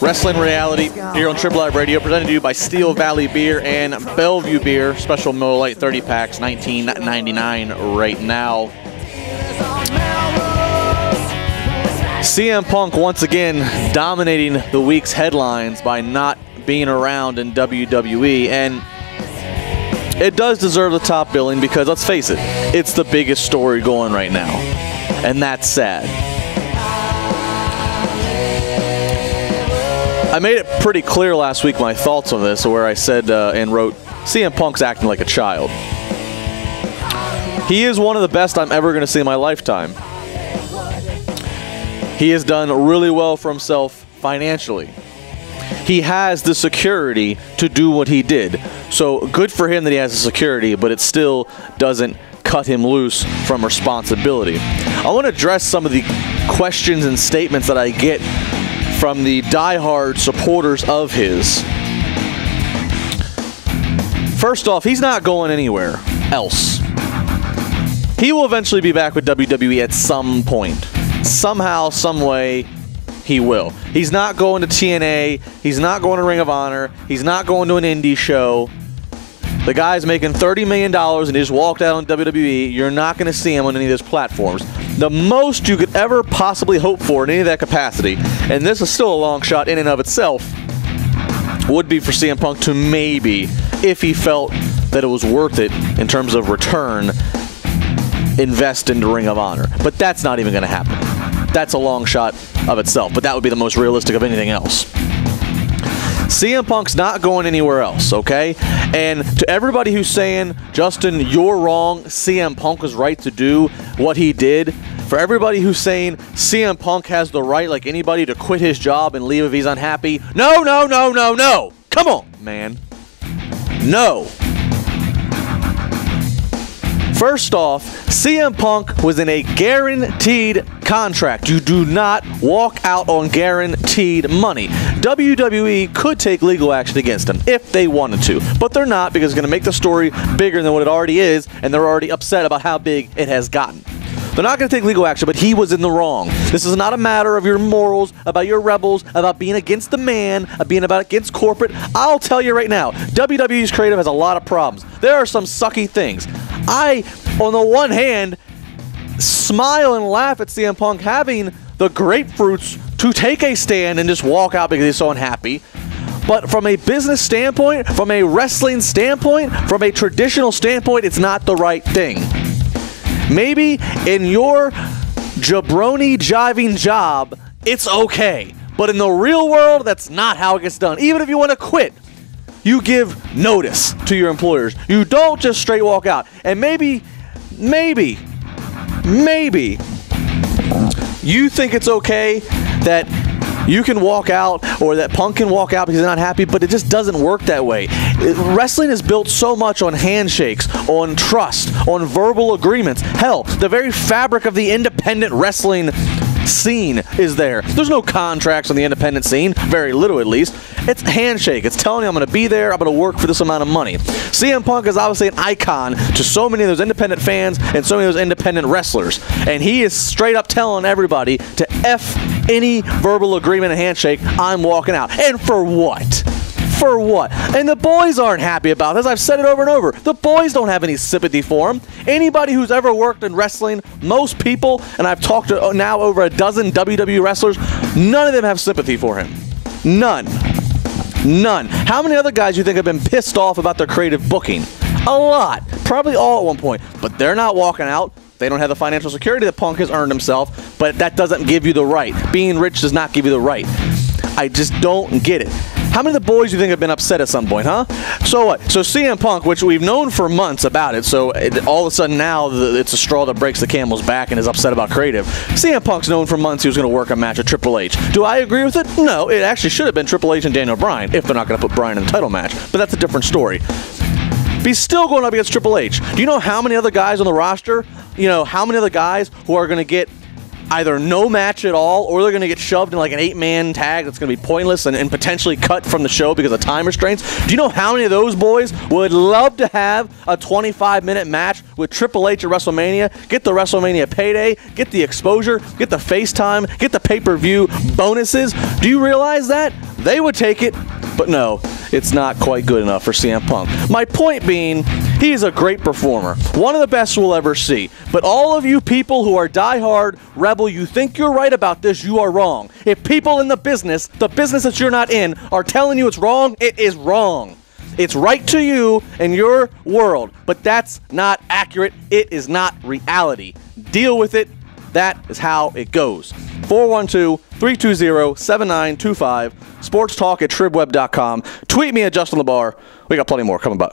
Wrestling Reality here on TribLIVE Radio, presented to you by Steel Valley Beer and Bellevue Beer. Special Miller Lite 30 packs, $19.99 right now. CM Punk once again dominating the week's headlines by not being around in WWE, and it does deserve the top billing because, let's face it, it's the biggest story going right now, and that's sad. I made it pretty clear last week my thoughts on this, where I said and wrote, CM Punk's acting like a child. He is one of the best I'm ever going to see in my lifetime. He has done really well for himself financially. He has the security to do what he did. So good for him that he has the security, but it still doesn't cut him loose from responsibility. I want to address some of the questions and statements that I get from the diehard supporters of his. First off, he's not going anywhere else. He will eventually be back with WWE at some point. Somehow, some way, he will. He's not going to TNA. He's not going to Ring of Honor. He's not going to an indie show. The guy's making $30 million and he just walked out on WWE. You're not going to see him on any of those platforms. The most you could ever possibly hope for in any of that capacity, and this is still a long shot in and of itself, would be for CM Punk to maybe, if he felt that it was worth it in terms of return, invest into Ring of Honor. But that's not even going to happen. That's a long shot of itself, but that would be the most realistic of anything else. CM Punk's not going anywhere else, okay? And to everybody who's saying, Justin, you're wrong, CM Punk was right to do what he did, for everybody who's saying CM Punk has the right, like anybody, to quit his job and leave if he's unhappy, no, no, no, no, no. Come on, man. No. First off, CM Punk was in a guaranteed contract. You do not walk out on guaranteed money. WWE could take legal action against him if they wanted to, but they're not, because it's going to make the story bigger than what it already is, and they're already upset about how big it has gotten. They're not going to take legal action, but he was in the wrong. This is not a matter of your morals, about your rebels, about being against the man, of being against corporate. I'll tell you right now, WWE's creative has a lot of problems. There are some sucky things. I, on the one hand, smile and laugh at CM Punk having the grapefruits to take a stand and just walk out because he's so unhappy. But from a business standpoint, from a wrestling standpoint, from a traditional standpoint, it's not the right thing. Maybe in your jabroni jiving job, it's okay. But in the real world, that's not how it gets done. Even if you want to quit, you give notice to your employers. You don't just straight walk out. And maybe you think it's okay that you can walk out, or that Punk can walk out because he's not happy, but it just doesn't work that way. Wrestling is built so much on handshakes, on trust, on verbal agreements. Hell, the very fabric of the independent wrestling scene is there. There's no contracts on the independent scene, very little at least. It's a handshake. It's telling you I'm going to be there, I'm going to work for this amount of money. CM Punk is obviously an icon to so many of those independent fans and so many of those independent wrestlers. And he is straight up telling everybody to F any verbal agreement and handshake, I'm walking out. And for what? For what? And the boys aren't happy about this. I've said it over and over. The boys don't have any sympathy for him. Anybody who's ever worked in wrestling, most people, and I've talked to now over a dozen WWE wrestlers, none of them have sympathy for him. None. None. How many other guys do you think have been pissed off about their creative booking? A lot. Probably all at one point. But they're not walking out. They don't have the financial security that Punk has earned himself, but that doesn't give you the right. Being rich does not give you the right. I just don't get it. How many of the boys do you think have been upset at some point, huh? So what? So CM Punk, which we've known for months about it, so all of a sudden now it's a straw that breaks the camel's back and is upset about creative. CM Punk's known for months he was going to work a match with Triple H. Do I agree with it? No, it actually should have been Triple H and Daniel Bryan, if they're not going to put Bryan in the title match. But that's a different story. But he's still going up against Triple H. Do you know how many other guys on the roster, how many other guys who are going to get either no match at all, or they're going to get shoved in like an 8-man tag that's going to be pointless and potentially cut from the show because of time restraints. Do you know how many of those boys would love to have a 25-minute match with Triple H at WrestleMania, get the WrestleMania payday, get the exposure, get the FaceTime, get the pay-per-view bonuses? Do you realize that? They would take it, but no, it's not quite good enough for CM Punk. My point being, he is a great performer, one of the best we'll ever see. But all of you people who are diehard Rebel, you think you're right about this, you are wrong. If people in the business that you're not in, are telling you it's wrong, it is wrong. It's right to you in your world, but that's not accurate. It is not reality. Deal with it. That is how it goes. 412-320-7925. Sports Talk at TribWeb.com. Tweet me at Justin LaBar. We got plenty more coming by.